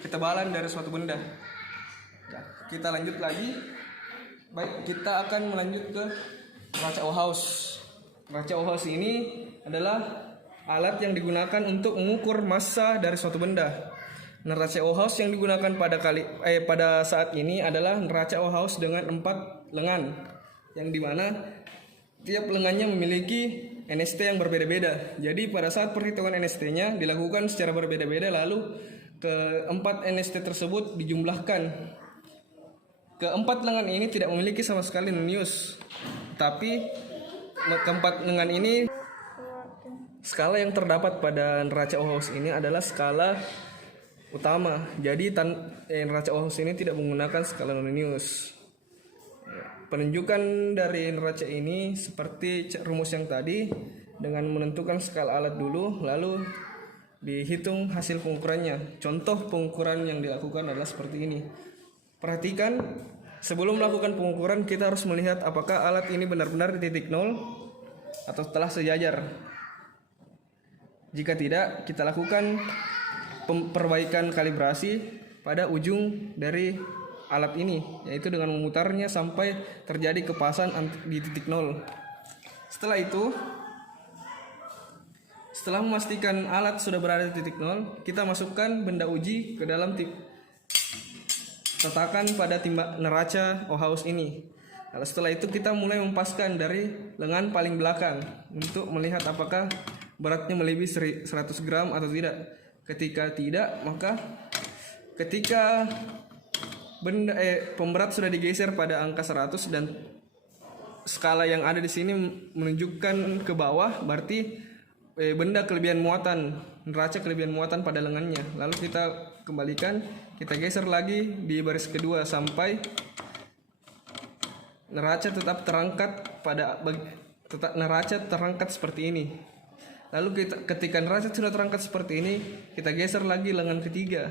ketebalan dari suatu benda. Ya, kita lanjut lagi. Baik, kita akan melanjut ke neraca Ohaus. Neraca Ohaus ini adalah alat yang digunakan untuk mengukur massa dari suatu benda. Neraca Ohaus yang digunakan pada saat ini adalah neraca Ohaus dengan 4 lengan, yang dimana tiap lengannya memiliki NST yang berbeda-beda. Jadi pada saat perhitungan NST-nya dilakukan secara berbeda-beda, lalu keempat NST tersebut dijumlahkan. Keempat lengan ini tidak memiliki sama sekali nonius, tapi keempat lengan ini, skala yang terdapat pada neraca Ohaus ini adalah skala utama. Jadi neraca Ohaus ini tidak menggunakan skala nonius. Penunjukan dari neraca ini seperti rumus yang tadi, dengan menentukan skala alat dulu, lalu dihitung hasil pengukurannya. Contoh pengukuran yang dilakukan adalah seperti ini. Perhatikan, sebelum melakukan pengukuran kita harus melihat apakah alat ini benar-benar di titik nol atau telah sejajar. Jika tidak, kita lakukan perbaikan kalibrasi pada ujung dari alat ini, yaitu dengan memutarnya sampai terjadi kepasan di titik nol. Setelah memastikan alat sudah berada di titik nol, kita masukkan benda uji ke dalam tatakan pada neraca Ohaus ini. Lalu setelah itu kita mulai mempaskan dari lengan paling belakang untuk melihat apakah beratnya melebihi 100 gram atau tidak. Ketika tidak, maka ketika pemberat sudah digeser pada angka 100 dan skala yang ada di sini menunjukkan ke bawah, berarti benda kelebihan muatan, neraca kelebihan muatan pada lengannya. Lalu kita kembalikan, kita geser lagi di baris kedua sampai neraca tetap terangkat seperti ini. Lalu ketika neraca sudah terangkat seperti ini, kita geser lagi lengan ketiga.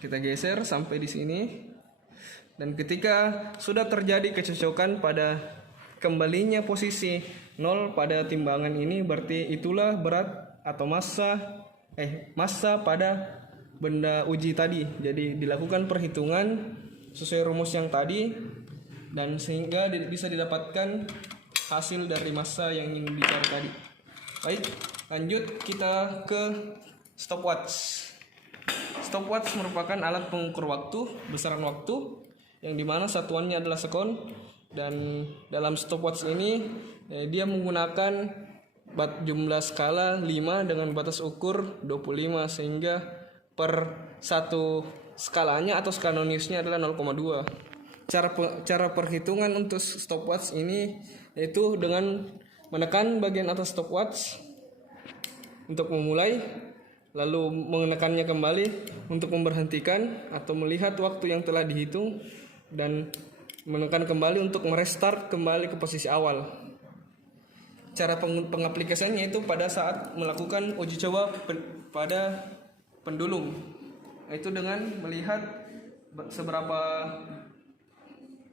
Kita geser sampai di sini. Dan ketika sudah terjadi kecocokan pada kembalinya posisi 0 pada timbangan ini, berarti itulah berat atau massa pada benda uji tadi. Jadi dilakukan perhitungan sesuai rumus yang tadi, dan sehingga bisa didapatkan hasil dari massa yang ingin dicari tadi. Baik, lanjut kita ke stopwatch. Stopwatch merupakan alat pengukur waktu, besaran waktu, yang dimana satuannya adalah sekon. Dan dalam stopwatch ini dia menggunakan jumlah skala 5 dengan batas ukur 25, sehingga per satu skalanya atau skala noniusnya adalah 0,2. Cara perhitungan untuk stopwatch ini yaitu dengan menekan bagian atas stopwatch untuk memulai, lalu menekannya kembali untuk memberhentikan atau melihat waktu yang telah dihitung, dan menekan kembali untuk merestart kembali ke posisi awal. Cara pengaplikasiannya itu pada saat melakukan uji coba pada pendulum, yaitu dengan melihat seberapa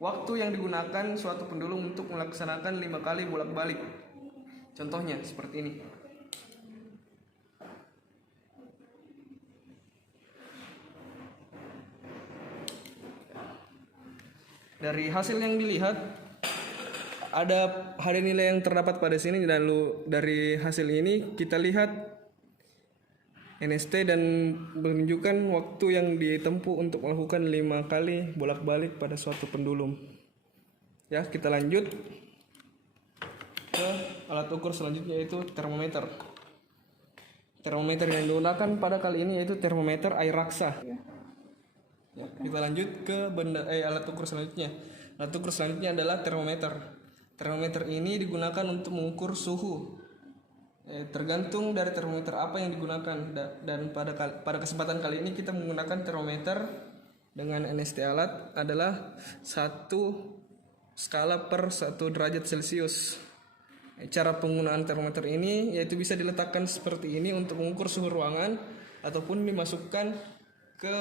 waktu yang digunakan suatu pendulum untuk melaksanakan 5 kali bolak-balik. Contohnya seperti ini. Dari hasil yang dilihat, ada nilai yang terdapat pada sini. Lalu dari hasil ini kita lihat NST dan menunjukkan waktu yang ditempuh untuk melakukan 5 kali bolak-balik pada suatu pendulum. Ya, kita lanjut ke alat ukur selanjutnya, yaitu termometer. Termometer yang digunakan pada kali ini yaitu termometer air raksa. Ya, kita lanjut ke alat ukur selanjutnya. Alat ukur selanjutnya adalah termometer. Termometer ini digunakan untuk mengukur suhu. Tergantung dari termometer apa yang digunakan. Dan pada kesempatan kali ini kita menggunakan termometer dengan NST alat adalah 1 skala per 1 derajat Celcius. Cara penggunaan termometer ini yaitu bisa diletakkan seperti ini untuk mengukur suhu ruangan, ataupun dimasukkan ke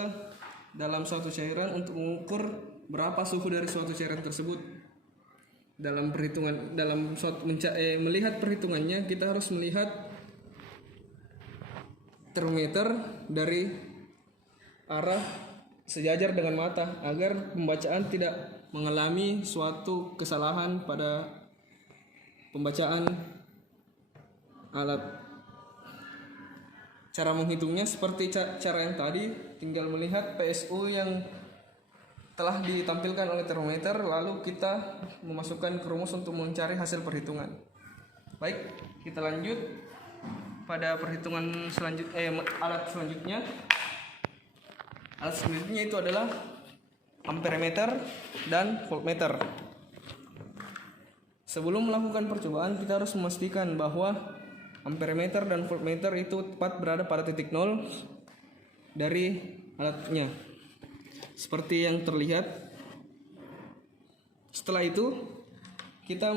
dalam suatu cairan untuk mengukur berapa suhu dari suatu cairan tersebut. dalam perhitungan melihat perhitungannya kita harus melihat termometer dari arah sejajar dengan mata agar pembacaan tidak mengalami suatu kesalahan pada pembacaan alat. Cara menghitungnya seperti cara yang tadi, tinggal melihat PSU yang telah ditampilkan oleh termometer, lalu kita memasukkan ke rumus untuk mencari hasil perhitungan. Baik, kita lanjut pada perhitungan alat selanjutnya. Alat selanjutnya itu adalah amperemeter dan voltmeter. Sebelum melakukan percobaan, kita harus memastikan bahwa amperemeter dan voltmeter itu tepat berada pada titik nol dari alatnya, seperti yang terlihat. Setelah itu kita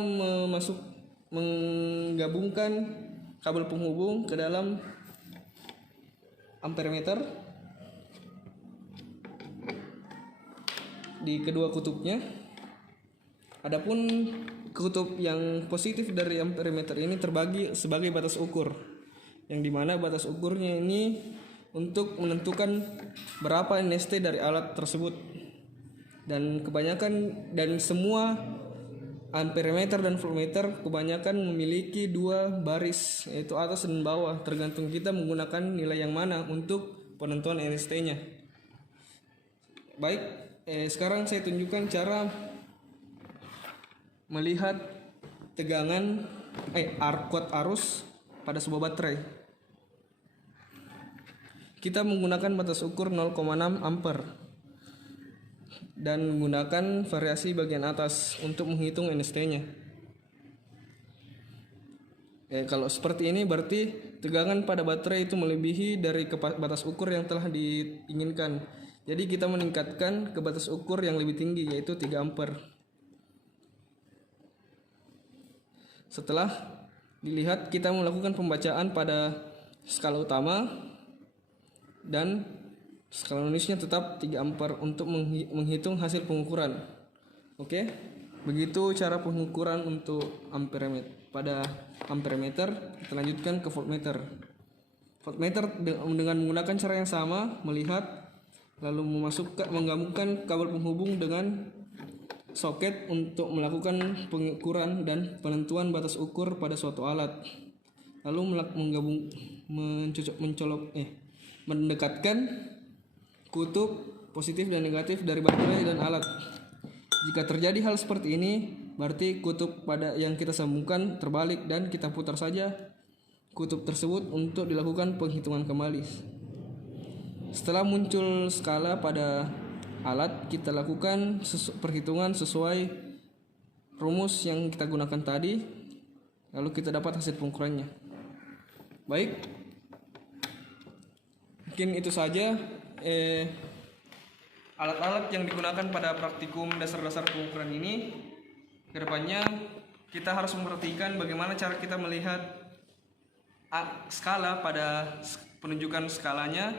menggabungkan kabel penghubung ke dalam amperemeter di kedua kutubnya. Adapun kutub yang positif dari amperemeter ini terbagi sebagai batas ukur, yang dimana batas ukurnya ini untuk menentukan berapa NST dari alat tersebut. Dan semua amperemeter dan voltmeter kebanyakan memiliki dua baris, yaitu atas dan bawah, tergantung kita menggunakan nilai yang mana untuk penentuan NST-nya. Baik, sekarang saya tunjukkan cara melihat tegangan kuat arus pada sebuah baterai. Kita menggunakan batas ukur 0,6 ampere dan menggunakan variasi bagian atas untuk menghitung NST-nya. Kalau seperti ini berarti tegangan pada baterai itu melebihi dari batas ukur yang telah diinginkan. Jadi kita meningkatkan ke batas ukur yang lebih tinggi, yaitu 3 ampere. Setelah dilihat, kita melakukan pembacaan pada skala utama dan skala minusnya tetap 3 ampere untuk menghitung hasil pengukuran. Oke, begitu cara pengukuran untuk amperemeter. Pada amperemeter kita lanjutkan ke voltmeter. Voltmeter dengan menggunakan cara yang sama, melihat lalu menggabungkan kabel penghubung dengan soket untuk melakukan pengukuran dan penentuan batas ukur pada suatu alat. Lalu mendekatkan kutub positif dan negatif dari baterai dan alat. Jika terjadi hal seperti ini, berarti kutub pada yang kita sambungkan terbalik dan kita putar saja kutub tersebut untuk dilakukan penghitungan kembali. Setelah muncul skala pada alat, kita lakukan perhitungan sesuai rumus yang kita gunakan tadi, lalu kita dapat hasil pengukurannya. Baik, mungkin itu saja alat-alat yang digunakan pada praktikum dasar-dasar pengukuran ini. Kedepannya kita harus memperhatikan bagaimana cara kita melihat skala pada penunjukan skalanya,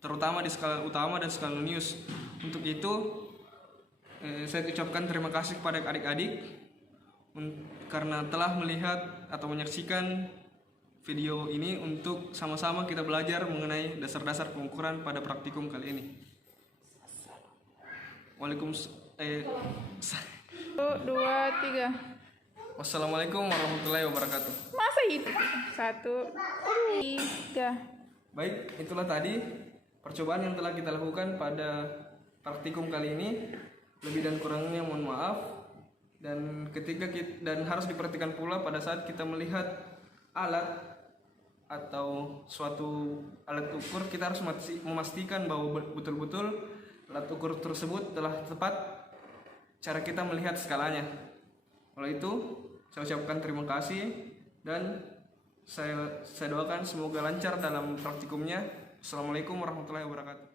terutama di skala utama dan skala minus. Untuk itu saya ucapkan terima kasih kepada adik-adik karena telah melihat atau menyaksikan video ini untuk sama-sama kita belajar mengenai dasar-dasar pengukuran pada praktikum kali ini. Wassalamualaikum warahmatullahi wabarakatuh. Masa itu? 1, 2, 3. Baik, itulah tadi percobaan yang telah kita lakukan pada praktikum kali ini. Lebih dan kurangnya mohon maaf. Dan harus diperhatikan pula pada saat kita melihat alat atau suatu alat ukur, kita harus memastikan bahwa betul-betul alat ukur tersebut telah tepat cara kita melihat skalanya. Oleh itu, saya ucapkan terima kasih dan saya doakan semoga lancar dalam praktikumnya. Assalamualaikum warahmatullahi wabarakatuh.